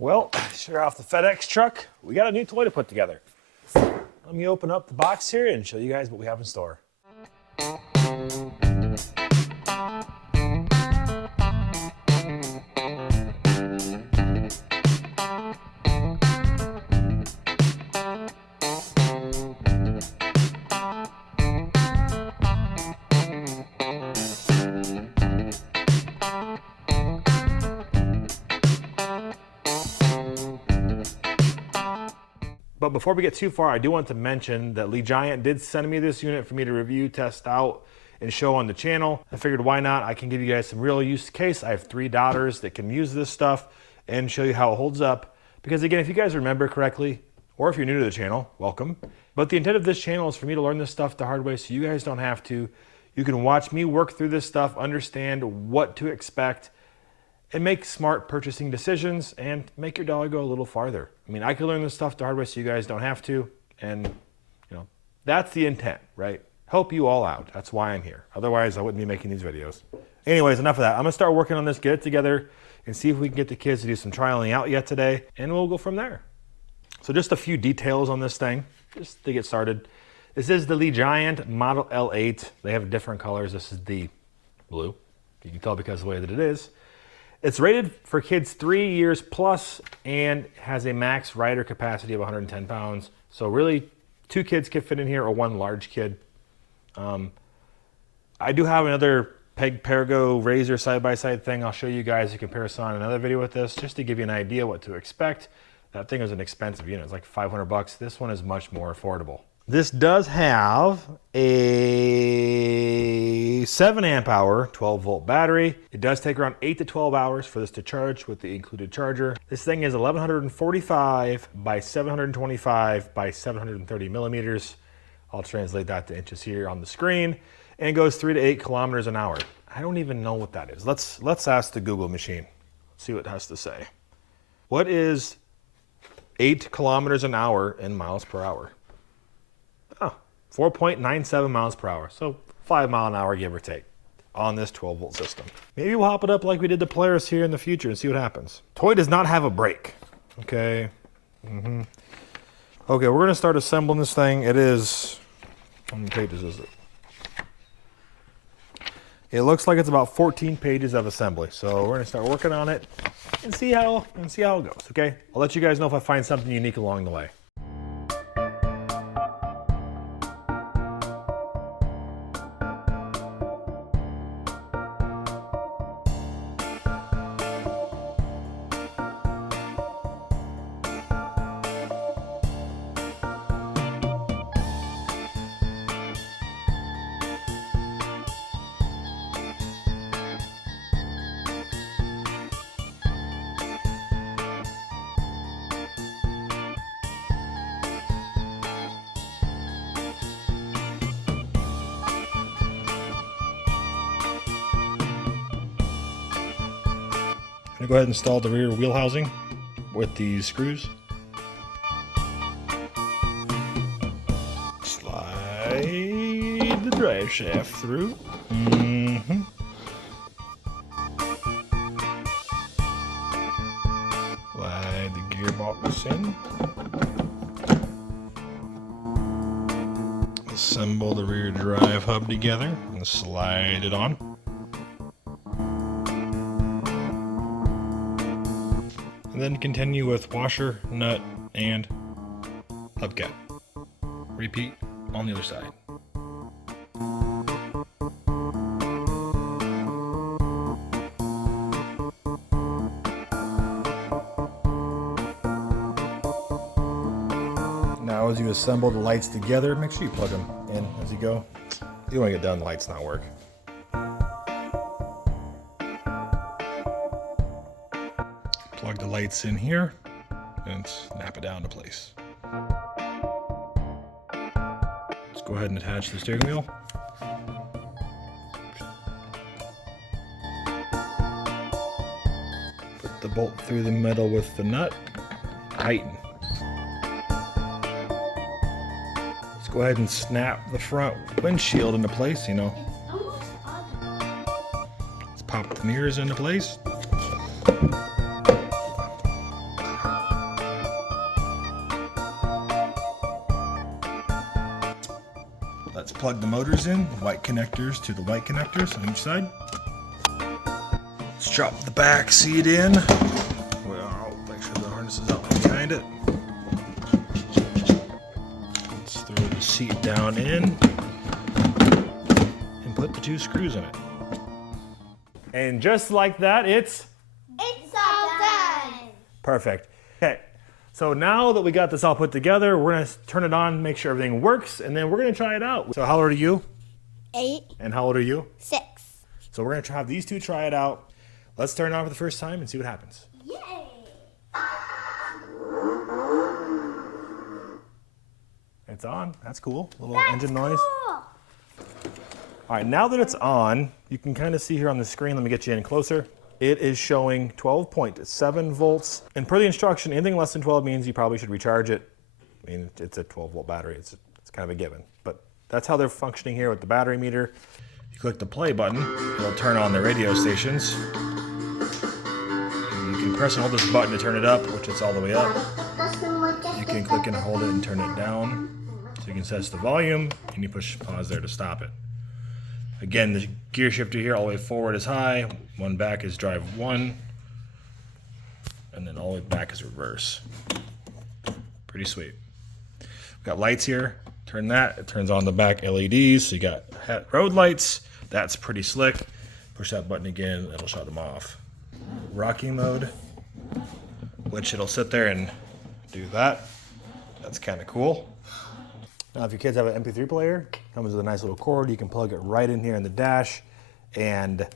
Well, sure off the FedEx truck, we got a new toy to put together. Let me open up the box here and show you guys what we have in store. But before we get too far, I do want to mention that LIGIANT did send me this unit for me to review, test out, and show on the channel. I figured why not? I can give you guys some real use case. I have 3 daughters that can use this stuff and show you how it holds up. Because again, if you guys remember correctly, or if you're new to the channel, welcome. But the intent of this channel is for me to learn this stuff the hard way so you guys don't have to. You can watch me work through this stuff, understand what to expect, and make smart purchasing decisions and make your dollar go a little farther. I mean, I can learn this stuff the hard way so you guys don't have to. And, you know, that's the intent, right? Help you all out. That's why I'm here. Otherwise, I wouldn't be making these videos. Anyways, enough of that. I'm gonna start working on this, get it together, and see if we can get the kids to do some trialing out yet today, and we'll go from there. So just a few details on this thing, just to get started. This is the LIGIANT Model L8. They have different colors. This is the blue. You can tell because of the way that it is. It's rated for kids 3 years plus and has a max rider capacity of 110 pounds. So really, 2 kids can fit in here or 1 large kid. I do have another Peg Perego razor side-by-side thing. I'll show you guys a comparison on another video with this, just to give you an idea what to expect. That thing is an expensive unit. It's like 500 bucks. This one is much more affordable. This does have a 7 amp hour, 12 volt battery. It does take around 8 to 12 hours for this to charge with the included charger. This thing is 1145 by 725 by 730 millimeters. I'll translate that to inches here on the screen, and it goes 3 to 8 kilometers an hour. I don't even know what that is. Let's ask the Google machine, see what it has to say. What is 8 kilometers an hour in miles per hour? Oh, 4.97 miles per hour. So 5 mile an hour, give or take, on this 12 volt system. Maybe we'll hop it up like we did the Polaris here in the future and see what happens. Toy does not have a brake. Okay. Okay, we're gonna start assembling this thing. It is, how many pages is it? It looks like it's about 14 pages of assembly. So we're gonna start working on it and see how it goes, okay? I'll let you guys know if I find something unique along the way. I'm gonna go ahead and install the rear wheel housing with these screws. Slide the drive shaft through. Slide the gearbox in. Assemble the rear drive hub together and slide it on. And then continue with washer, nut, and hubcap. Repeat on the other side. Now as you assemble the lights together, make sure you plug them in as you go. You don't want to get done, the lights not work. Plug the lights in here and snap it down to place. Let's go ahead and attach the steering wheel. put the bolt through the metal with the nut. Tighten. Let's go ahead and snap the front windshield into place, you know. Let's pop the mirrors into place. Let's plug the motors in, white connectors to the white connectors on each side. Let's drop the back seat in. Well, make sure the harness is up behind it. Let's throw the seat down in and put the 2 screws in it. And just like that, it's all done. Perfect. Okay, so now that we got this all put together, we're gonna turn it on, make sure everything works, and then we're gonna try it out. So how old are you? 8. And how old are you? 6. So we're gonna have these 2 try it out. Let's turn it on for the first time and see what happens. Yay! It's on. That's cool. Little engine noise. All right, now that it's on, you can kind of see here on the screen. Let me get you in closer. It is showing 12.7 volts. And per the instruction, anything less than 12 means you probably should recharge it. I mean, it's a 12-volt battery. It's kind of a given. But that's how they're functioning here with the battery meter. You click the play button, it'll turn on the radio stations. You can press and hold this button to turn it up, which is all the way up. You can click and hold it and turn it down. So you can set the volume, and you push pause there to stop it. Again, the gear shifter here all the way forward is high, one back is drive 1, and then all the way back is reverse. Pretty sweet. We've got lights here. Turn that, it turns on the back LEDs, so you got road lights. That's pretty slick. Push that button again, it'll shut them off. Rocking mode, which it'll sit there and do that. That's kind of cool. Now, if your kids have an MP3 player, comes with a nice little cord. You can plug it right in here in the dash and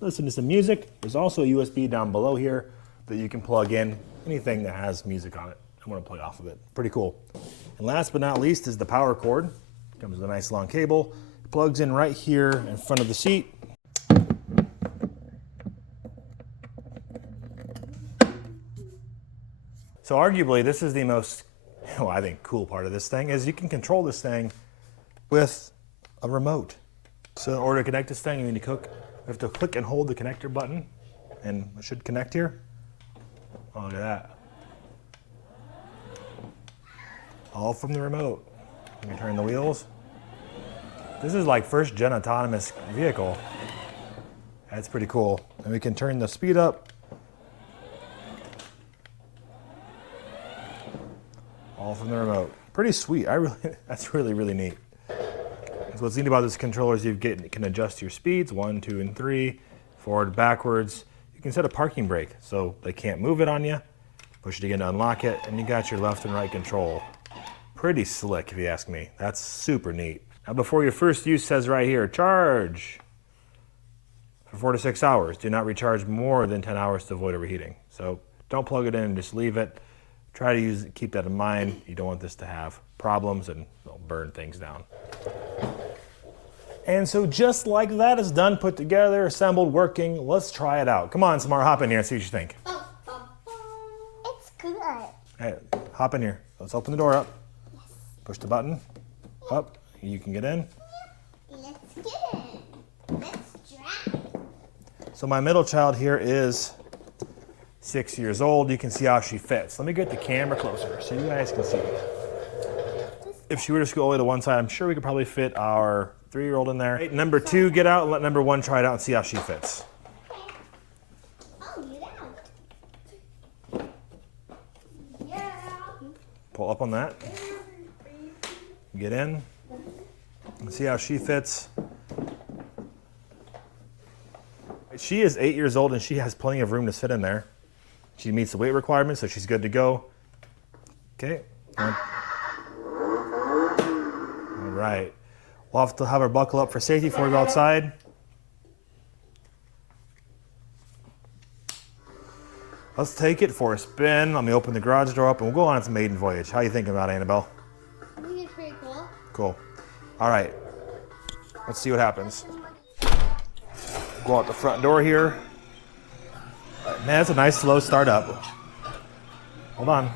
listen to some music. There's also a USB down below here that you can plug in anything that has music on it. I'm going to play off of it. Pretty cool. And last but not least is the power cord. Comes with a nice long cable. It plugs in right here in front of the seat. So arguably, this is the most, I think, cool part of this thing is you can control this thing with a remote. So in order to connect this thing, you have to click and hold the connector button, and it should connect here. Oh, look at that. All from the remote. You can turn the wheels. This is like first gen autonomous vehicle. That's pretty cool. And we can turn the speed up. All from the remote. Pretty sweet. That's really, really neat. So what's neat about this controller is you can adjust your speeds, 1, 2, and 3, forward, backwards. You can set a parking brake so they can't move it on you. Push it again to unlock it, and you got your left and right control. Pretty slick, if you ask me. That's super neat. Now, before your first use, says right here, charge for 4 to 6 hours. Do not recharge more than 10 hours to avoid overheating. So don't plug it in and just leave it. Try to keep that in mind. You don't want this to have problems and burn things down. And so just like that, it's done, put together, assembled, working. Let's try it out. Come on, Samara, hop in here and see what you think. It's good. Hey, hop in here. Let's open the door up. Yes. Push the button. Up. You can get in. Let's get in. Let's drive. So my middle child here is 6 years old. You can see how she fits. Let me get the camera closer so you guys can see. If she were to scoot all the way to one side, I'm sure we could probably fit our 3-year-old in there. Right, number 2, get out and let number 1 try it out and see how she fits. Oh, get out. Yeah. Pull up on that. Get in. And see how she fits. She is 8 years old and she has plenty of room to fit in there. She meets the weight requirements, so she's good to go. Okay. All right. We'll have to have her buckle up for safety before we go outside. Let's take it for a spin. Let me open the garage door up and we'll go on its maiden voyage. How are you thinking about it, Annabelle? I think it's pretty cool. Cool. All right. Let's see what happens. Go out the front door here. Man, that's a nice slow start up. Hold on.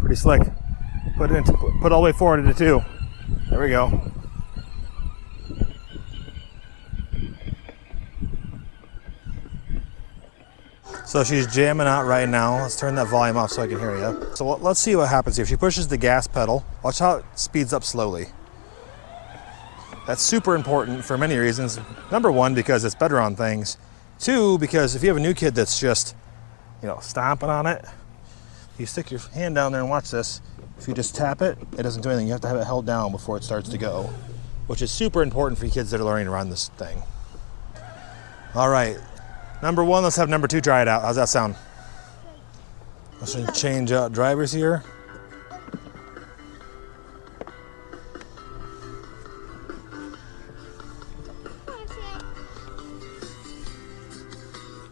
Pretty slick. Put all the way forward into 2. There we go. So she's jamming out right now. Let's turn that volume off so I can hear you. So let's see what happens here. If she pushes the gas pedal, watch how it speeds up slowly. That's super important for many reasons. Number 1, because it's better on things. 2, because if you have a new kid that's just, stomping on it, you stick your hand down there and watch this. If you just tap it, it doesn't do anything. You have to have it held down before it starts to go, which is super important for kids that are learning to run this thing. All right, number 1, let's have number 2 try it out. How's that sound? Let's change out drivers here.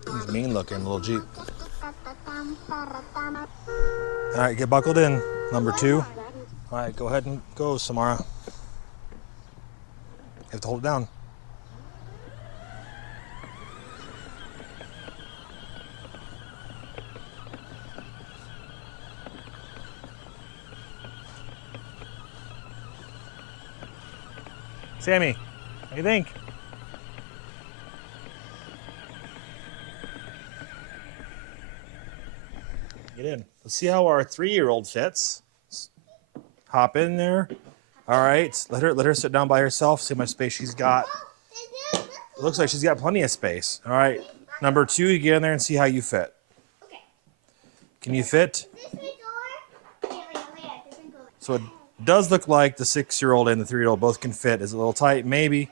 He's mean looking, little Jeep. All right, get buckled in. Number 2. All right, go ahead and go, Samara. You have to hold it down. Sammy, what do you think? Get in. Let's see how our 3-year-old fits. Hop in there. All right, let her sit down by herself. See how much space she's got. It looks like she's got plenty of space. All right, number 2, you get in there and see how you fit. Okay. Can you fit? Is this my door? So it does look like the 6-year-old and the 3-year-old both can fit. Is it a little tight? Maybe.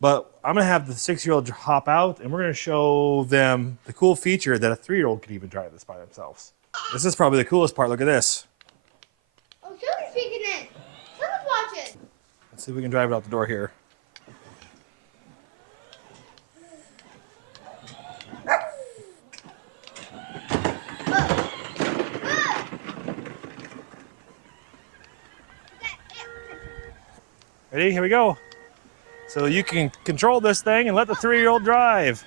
But I'm going to have the 6-year-old hop out, and we're going to show them the cool feature that a 3-year-old could even try this by themselves. This is probably the coolest part. Look at this. Oh, someone's peeking in. Someone's watching. Let's see if we can drive it out the door here. Ready? Here we go. So you can control this thing and let the 3-year-old drive.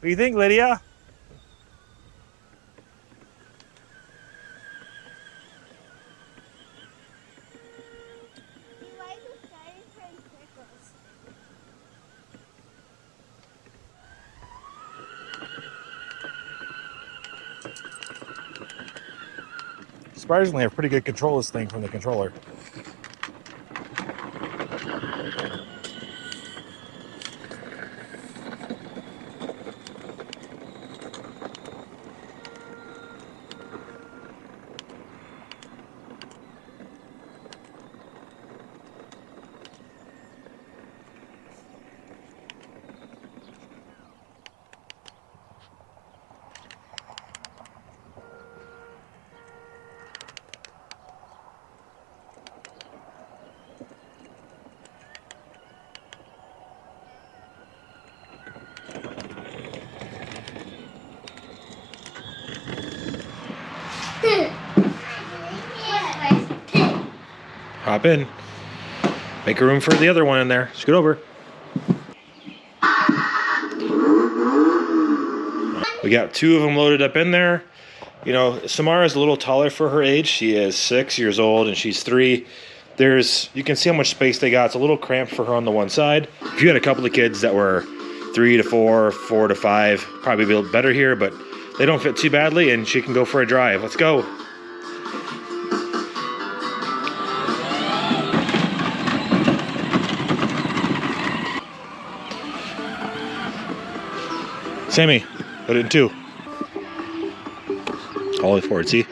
What do you think, Lydia? Surprisingly, I have pretty good control of this thing from the controller. Hop in. Make a room for the other one in there. Scoot over. We got 2 of them loaded up in there. You know, Samara's a little taller for her age. She is 6 years old and she's 3. You can see how much space they got. It's a little cramped for her on the one side. If you had a couple of kids that were 3 to 4, 4 to 5, probably be a little better here, but they don't fit too badly and she can go for a drive. Let's go. Sammy, put it in 2. All the way forward, see?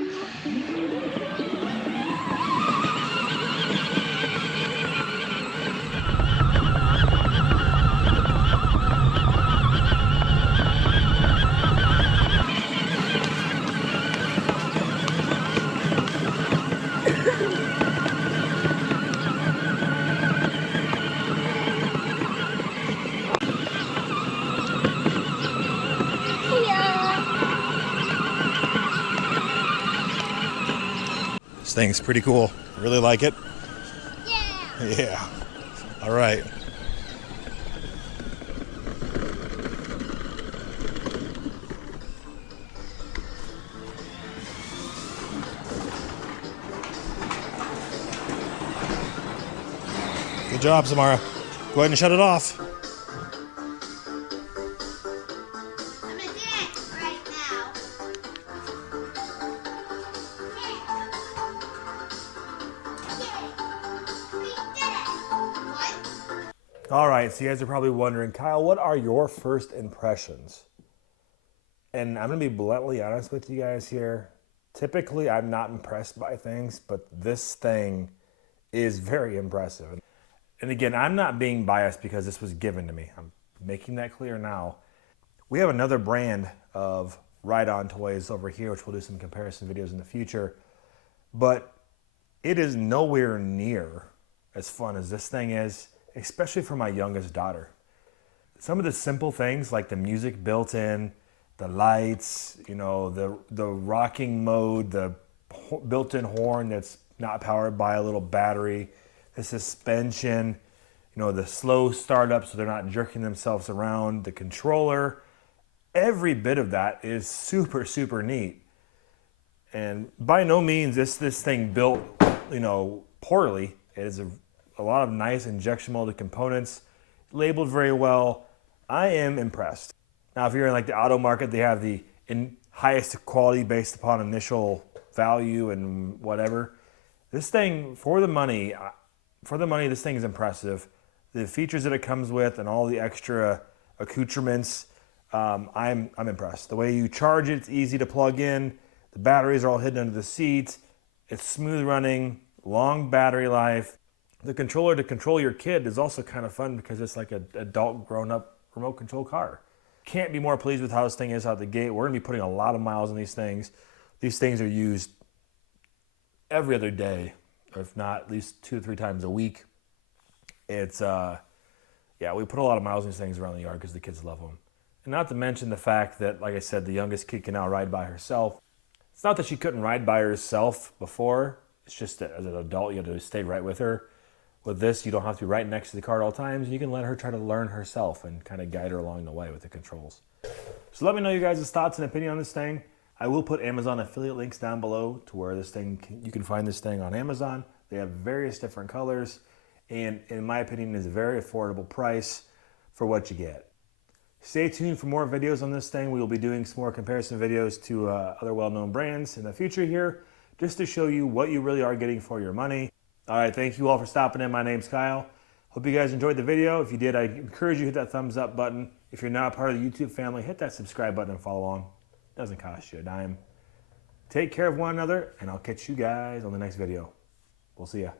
This thing's pretty cool. Really like it? Yeah. Yeah. All right. Good job, Samara. Go ahead and shut it off. I'm gonna do it right now. We did it. What? All right, so you guys are probably wondering, Kyle, what are your first impressions? And I'm going to be bluntly honest with you guys here. Typically, I'm not impressed by things, but this thing is very impressive. And again, I'm not being biased because this was given to me. I'm making that clear now. We have another brand of ride-on toys over here, which we'll do some comparison videos in the future. But it is nowhere near as fun as this thing is, especially for my youngest daughter. Some of the simple things like the music built in, the lights, you know, the rocking mode, the built-in horn that's not powered by a little battery, the suspension, you know, the slow startup so they're not jerking themselves around, the controller, every bit of that is super, super neat. And by no means is this thing built, you know, poorly. It is a lot of nice injection molded components, labeled very well. I am impressed. Now, if you're in like the auto market, they have the highest quality based upon initial value and whatever. This thing, for the money, this thing is impressive. The features that it comes with and all the extra accoutrements, I'm impressed. The way you charge it, it's easy to plug in. The batteries are all hidden under the seats. It's smooth running, long battery life. The controller to control your kid is also kind of fun because it's like an adult grown-up remote control car. Can't be more pleased with how this thing is out the gate. We're gonna be putting a lot of miles on these things. These things are used every other day, or if not, at least 2 to 3 times a week. It's, yeah, we put a lot of miles on these things around the yard because the kids love them. And not to mention the fact that, like I said, the youngest kid can now ride by herself. It's not that she couldn't ride by herself before. It's just that as an adult, you have to stay right with her. With this, you don't have to be right next to the car at all times. You can let her try to learn herself and kind of guide her along the way with the controls. So let me know your guys' thoughts and opinion on this thing. I will put Amazon affiliate links down below to where this thing, you can find this thing on Amazon. They have various different colors, and in my opinion, is a very affordable price for what you get. Stay tuned for more videos on this thing. We will be doing some more comparison videos to other well-known brands in the future here, just to show you what you really are getting for your money. All right, thank you all for stopping in. My name's Kyle. Hope you guys enjoyed the video. If you did, I encourage you to hit that thumbs up button. If you're not part of the YouTube family, hit that subscribe button and follow along. It doesn't cost you a dime. Take care of one another, and I'll catch you guys on the next video. We'll see ya.